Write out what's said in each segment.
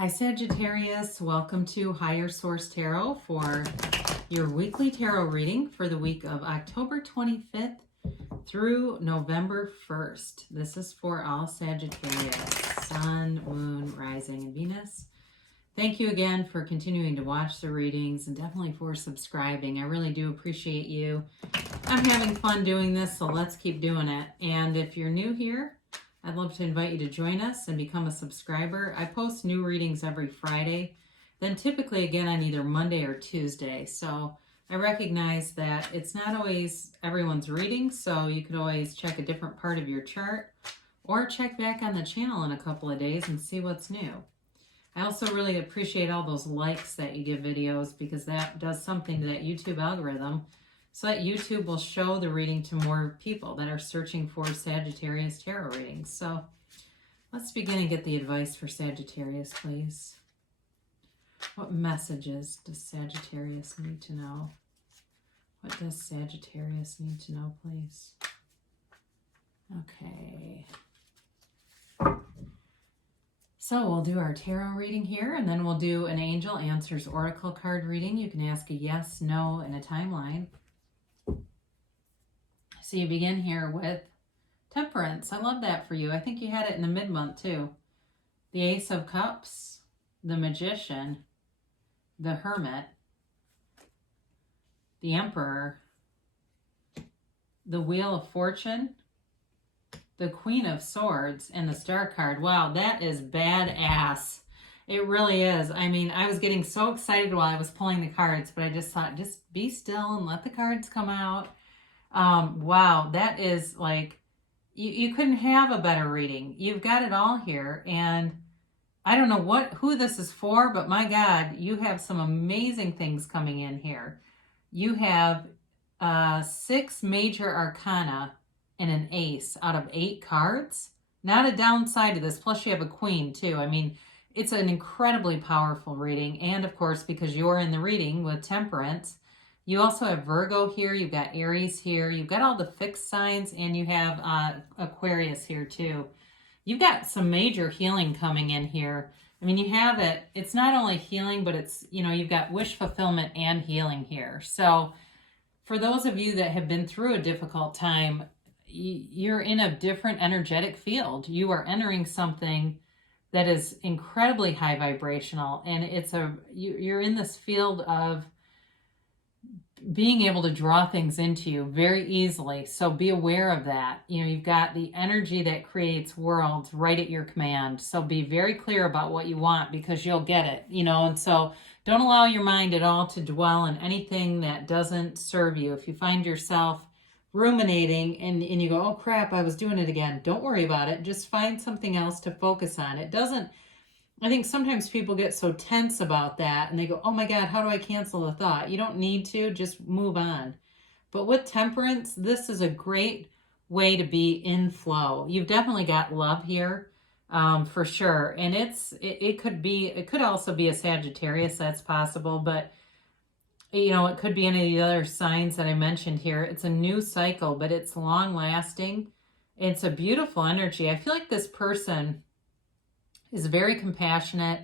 Hi Sagittarius, welcome to Higher Source Tarot for your weekly tarot reading for the week of October 25th through November 1st. This is for all Sagittarius, Sun, Moon, Rising, and Venus. Thank you again for continuing to watch the readings and definitely for subscribing. I really do appreciate you. I'm having fun doing this, so let's keep doing it. And if you're new here, I'd love to invite you to join us and become a subscriber. I post new readings every Friday, then typically again on either Monday or Tuesday. So I recognize that it's not always everyone's reading, so you could always check a different part of your chart or check back on the channel in a couple of days and see what's new. I also really appreciate all those likes that you give videos because that does something to that YouTube algorithm so that YouTube will show the reading to more people that are searching for Sagittarius tarot readings. So let's begin and get the advice for Sagittarius, please. What messages does Sagittarius need to know? What does Sagittarius need to know, please? Okay. So we'll do our tarot reading here, and then we'll do an Angel Answers Oracle card reading. You can ask a yes, no, and a timeline. So you begin here with Temperance. I love that for you. I think you had it in the mid-month too. The Ace of Cups, the Magician, the Hermit, the Emperor, the Wheel of Fortune, the Queen of Swords, and the Star card. Wow, that is badass. It really is. I mean, I was getting so excited while I was pulling the cards, but I just thought, just be still and let the cards come out. Wow, that is like, you couldn't have a better reading. You've got it all here, and I don't know who this is for, but my God, you have some amazing things coming in here. You have 6 major arcana and an ace out of 8 cards. Not a downside to this. Plus you have a queen too. I mean, it's an incredibly powerful reading. And of course, because you're in the reading with Temperance, you also have Virgo here. You've got Aries here. You've got all the fixed signs, and you have Aquarius here too. You've got some major healing coming in here. I mean, you have it. It's not only healing, but it's, you know, you've got wish fulfillment and healing here. So for those of you that have been through a difficult time, you're in a different energetic field. You are entering something that is incredibly high vibrational, and you're in this field of being able to draw things into you very easily. So be aware of that. You know, you've got the energy that creates worlds right at your command. So be very clear about what you want because you'll get it, you know, and so don't allow your mind at all to dwell in anything that doesn't serve you. If you find yourself ruminating and you go, oh crap, I was doing it again, don't worry about it. Just find something else to focus on. I think sometimes people get so tense about that and they go, oh my God, how do I cancel the thought? You don't need to, just move on. But with Temperance, this is a great way to be in flow. You've definitely got love here, for sure. And it could also be a Sagittarius, that's possible, but you know, it could be any of the other signs that I mentioned here. It's a new cycle, but it's long lasting. It's a beautiful energy. I feel like this person is very compassionate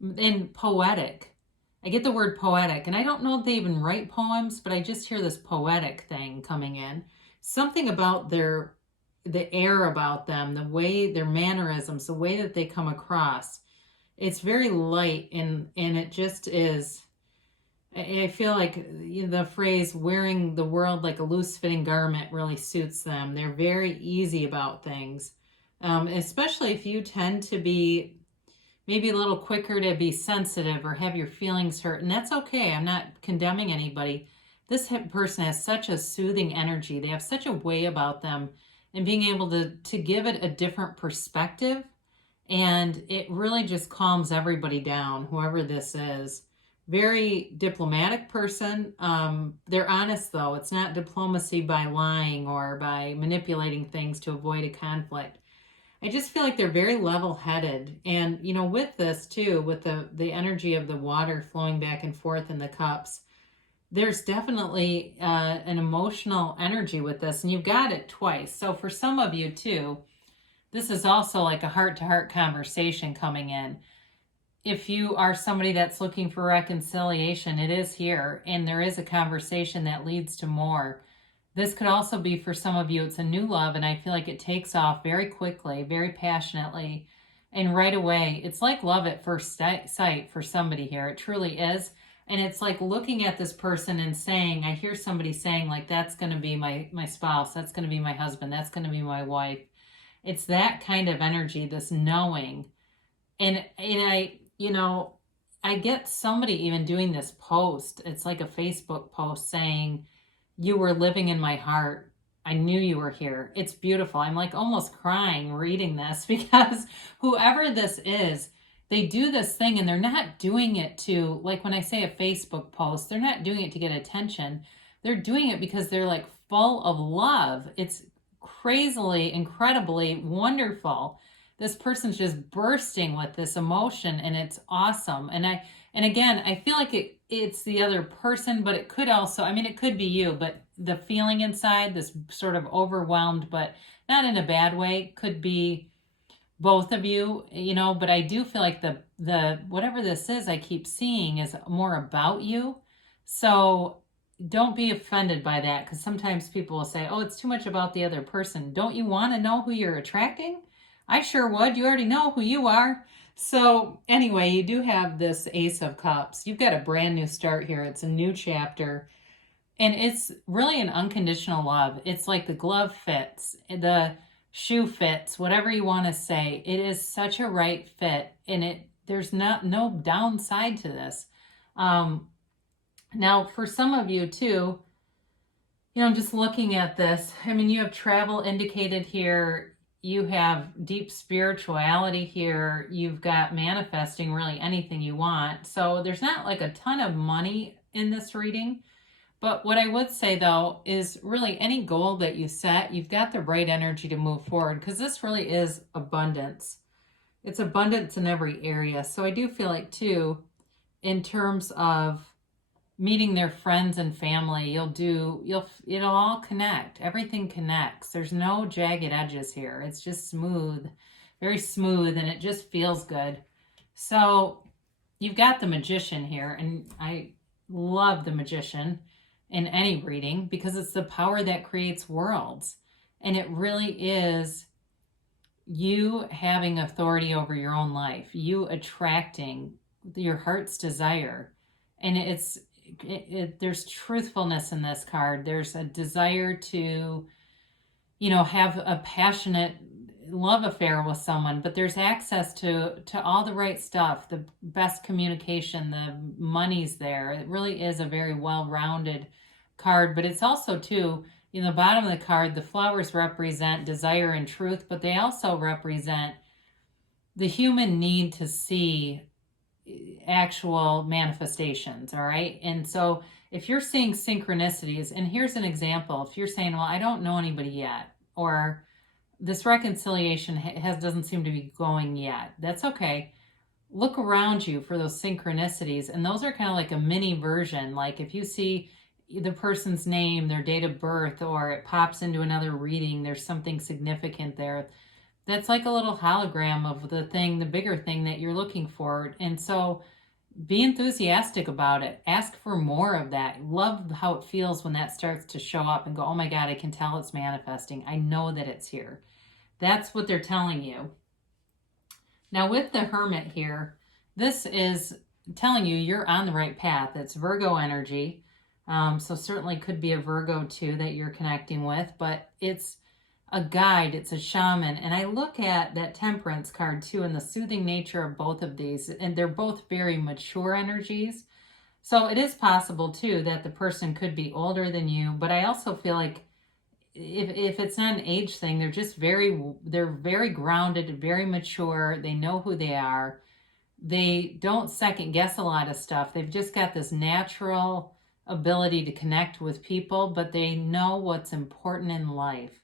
and poetic. I get the word poetic, and I don't know if they even write poems, but I just hear this poetic thing coming in. Something about the air about them, the way, their mannerisms, the way that they come across. It's very light, and it just is. I feel like the phrase wearing the world like a loose-fitting garment really suits them. They're very easy about things, especially if you tend to be maybe a little quicker to be sensitive or have your feelings hurt. And that's okay. I'm not condemning anybody. This person has such a soothing energy. They have such a way about them, and being able to give it a different perspective. And it really just calms everybody down, whoever this is. Very diplomatic person. They're honest though. It's not diplomacy by lying or by manipulating things to avoid a conflict. I just feel like they're very level-headed. And, you know, with this too, with the energy of the water flowing back and forth in the cups, there's definitely an emotional energy with this, and you've got it twice. So for some of you too, this is also like a heart-to-heart conversation coming in. if you are somebody that's looking for reconciliation, it is here, and there is a conversation that leads to more. This could also be for some of you, it's a new love, and I feel like it takes off very quickly, very passionately, and right away. It's like love at first sight for somebody here. It truly is. And it's like looking at this person and saying, I hear somebody saying, like, that's going to be my spouse, that's going to be my husband, that's going to be my wife. It's that kind of energy, this knowing. And I get somebody even doing this post. It's like a Facebook post saying, you were living in my heart. I knew you were here. It's beautiful. I'm like almost crying reading this because whoever this is, they do this thing and they're not doing it to, like when I say a Facebook post, they're not doing it to get attention. They're doing it because they're like full of love. It's crazily, incredibly wonderful. This person's just bursting with this emotion and it's awesome. And again, I feel like it's the other person, but it could also, I mean, it could be you, but the feeling inside, this sort of overwhelmed, but not in a bad way, could be both of you, but I do feel like the whatever this is I keep seeing is more about you. So don't be offended by that, because sometimes people will say, oh, it's too much about the other person. Don't you want to know who you're attracting? I sure would. You already know who you are. So anyway, you do have this Ace of Cups. You've got a brand new start here. It's a new chapter. And it's really an unconditional love. It's like the glove fits, the shoe fits, whatever you want to say. It is such a right fit. And there's no downside to this. Now, for some of you too, I'm just looking at this. I mean, you have travel indicated here. You have deep spirituality here. You've got manifesting really anything you want. So there's not like a ton of money in this reading. But what I would say, though, is really any goal that you set, you've got the right energy to move forward, because this really is abundance. It's abundance in every area. So I do feel like, too, in terms of meeting their friends and family, it'll all connect. Everything connects. There's no jagged edges here. It's just smooth, very smooth, and it just feels good. So you've got the Magician here, and I love the Magician in any reading because it's the power that creates worlds. And it really is you having authority over your own life, you attracting your heart's desire. And there's truthfulness in this card. There's a desire to, have a passionate love affair with someone, but there's access to all the right stuff, the best communication, the money's there. It really is a very well-rounded card, but it's also too, in the bottom of the card, the flowers represent desire and truth, but they also represent the human need to see actual manifestations, all right? And so if you're seeing synchronicities, and here's an example, if you're saying, well, I don't know anybody yet, or this reconciliation doesn't seem to be going yet, that's okay. Look around you for those synchronicities, and those are kind of like a mini version. Like if you see the person's name, their date of birth, or it pops into another reading, there's something significant there. That's like a little hologram of the bigger thing that you're looking for. And so be enthusiastic about it. Ask for more of that. Love how it feels when that starts to show up and go, oh my God, I can tell it's manifesting. I know that it's here. That's what they're telling you. Now with the Hermit here, this is telling you you're on the right path. It's Virgo energy. So certainly could be a Virgo too that you're connecting with, but it's a guide, it's a shaman. And I look at that Temperance card too and the soothing nature of both of these, and they're both very mature energies. So it is possible too that the person could be older than you, but I also feel like if it's not an age thing, they're very grounded, very mature. They know who they are. They don't second guess a lot of stuff. They've just got this natural ability to connect with people, but they know what's important in life.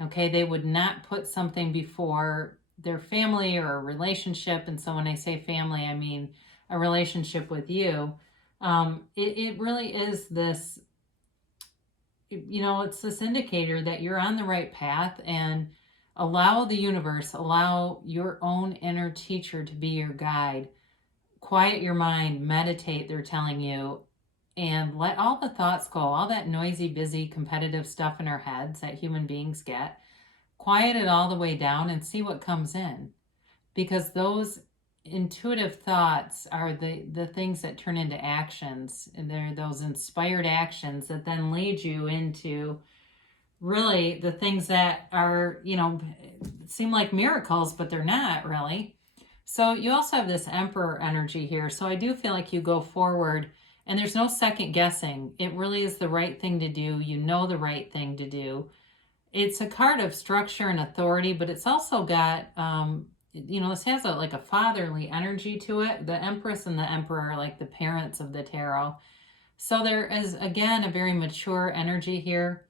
Okay, they would not put something before their family or a relationship. And so when I say family, I mean a relationship with you. It really is this, it's this indicator that you're on the right path, and allow the universe, allow your own inner teacher to be your guide. quiet your mind, meditate, they're telling you, and let all the thoughts go, all that noisy, busy, competitive stuff in our heads that human beings get. Quiet it all the way down and see what comes in. Because those intuitive thoughts are the things that turn into actions. And they're those inspired actions that then lead you into really the things that are, seem like miracles, but they're not really. So you also have this Emperor energy here. So I do feel like you go forward and there's no second guessing. It really is the right thing to do. You know the right thing to do. It's a card of structure and authority, but it's also got, this has like a fatherly energy to it. The Empress and the Emperor are like the parents of the tarot. So there is, again, a very mature energy here.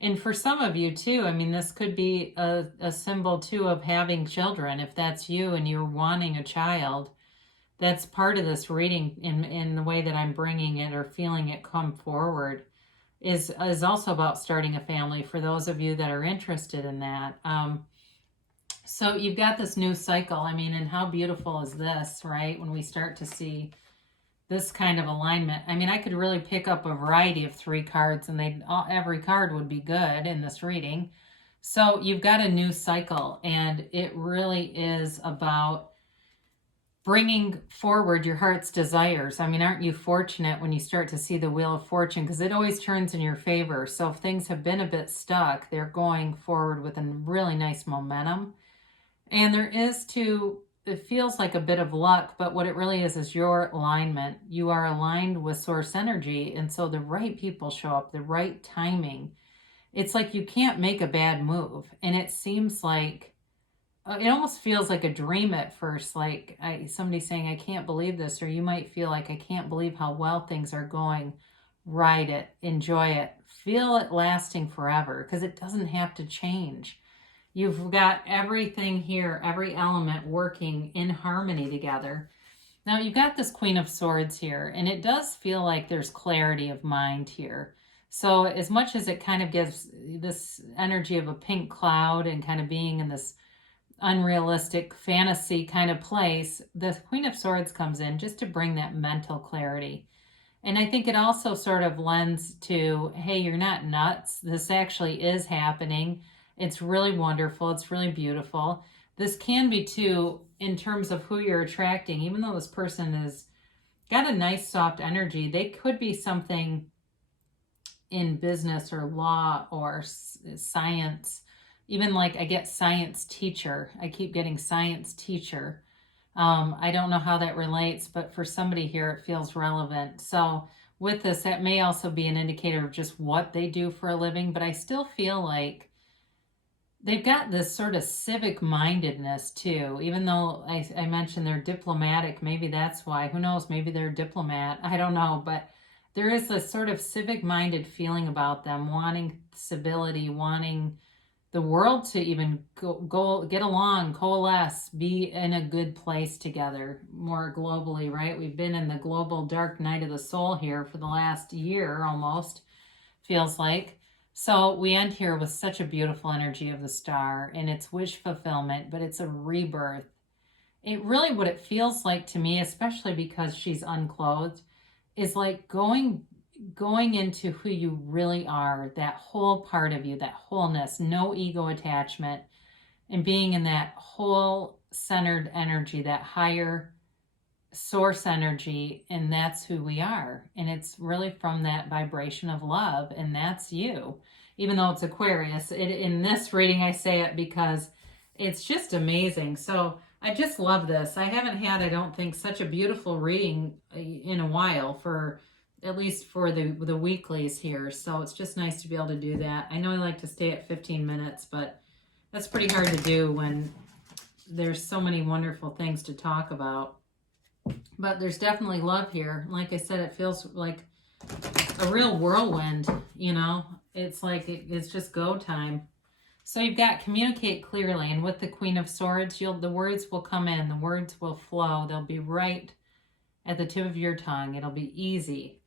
And for some of you too, I mean, this could be a symbol too of having children. If that's you and you're wanting a child, that's part of this reading in the way that I'm bringing it or feeling it come forward is also about starting a family for those of you that are interested in that. So you've got this new cycle. I mean, and how beautiful is this, right? When we start to see this kind of alignment. I mean, I could really pick up a variety of 3 cards and every card would be good in this reading. So you've got a new cycle and it really is about bringing forward your heart's desires. I mean, aren't you fortunate when you start to see the Wheel of Fortune? Because it always turns in your favor. So if things have been a bit stuck, they're going forward with a really nice momentum. And there is it feels like a bit of luck, but what it really is your alignment. You are aligned with source energy, and so the right people show up, the right timing. It's like you can't make a bad move, and it seems like, it almost feels like a dream at first, like somebody saying, I can't believe this, or you might feel like, I can't believe how well things are going. Ride it, enjoy it, feel it lasting forever, because it doesn't have to change. You've got everything here, every element working in harmony together. Now you've got this Queen of Swords here, and it does feel like there's clarity of mind here. So as much as it kind of gives this energy of a pink cloud and kind of being in this unrealistic fantasy kind of place, the Queen of Swords comes in just to bring that mental clarity. And I think it also sort of lends to, hey, you're not nuts. This actually is happening. It's really wonderful. It's really beautiful. This can be too, in terms of who you're attracting, even though this person has got a nice soft energy, they could be something in business or law or science. Even like I get science teacher. I keep getting science teacher. I don't know how that relates, but for somebody here, it feels relevant. So with this, that may also be an indicator of just what they do for a living, but I still feel like they've got this sort of civic mindedness too, even though I mentioned they're diplomatic. Maybe that's why. Who knows? Maybe they're a diplomat. I don't know. But there is this sort of civic minded feeling about them, wanting civility, wanting the world to even go get along, coalesce, be in a good place together more globally, right? We've been in the global dark night of the soul here for the last year almost, feels like. So we end here with such a beautiful energy of the star, and it's wish fulfillment, but it's a rebirth. It really, what it feels like to me, especially because she's unclothed, is like going into who you really are, that whole part of you, that wholeness, no ego attachment, and being in that whole centered energy, that higher source energy, and that's who we are. And it's really from that vibration of love, and that's you. Even though it's Aquarius, in this reading I say it because it's just amazing. So I just love this. I haven't had, I don't think, such a beautiful reading in a while, for at least for the weeklies here. So it's just nice to be able to do that. I know I like to stay at 15 minutes, but that's pretty hard to do when there's so many wonderful things to talk about. But there's definitely love here. Like I said, it feels like a real whirlwind, you know. It's like it's just go time. So you've got communicate clearly, and with the Queen of Swords, the words will come in, the words will flow. They'll be right at the tip of your tongue. It'll be easy.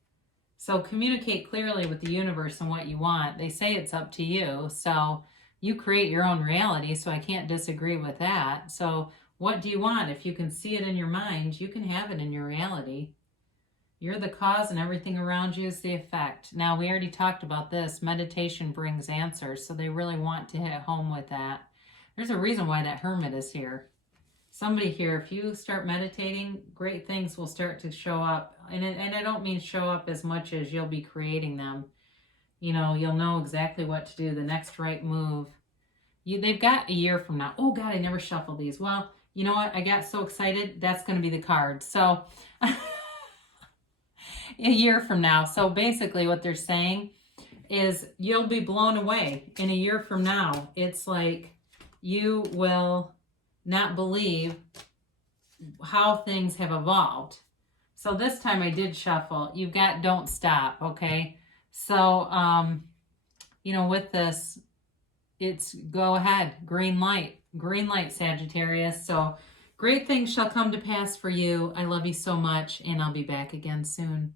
So communicate clearly with the universe and what you want. They say it's up to you, so you create your own reality, so I can't disagree with that. So What do you want? If you can see it in your mind, you can have it in your reality. You're the cause and everything around you is the effect. Now, we already talked about this. Meditation brings answers, so they really want to hit home with that. There's a reason why that Hermit is here. Somebody here, if you start meditating, great things will start to show up. And I don't mean show up as much as you'll be creating them. You know, you'll know exactly what to do, the next right move. They've got a year from now. Oh, God, I never shuffled these. Well, you know what? I got so excited. That's going to be the card. So... a year from now. So basically what they're saying is you'll be blown away in a year from now. It's like you will not believe how things have evolved. So this time I did shuffle. You've got don't stop, okay? So, you know, with this, it's go ahead, green light, Sagittarius. So great things shall come to pass for you. I love you so much, and I'll be back again soon.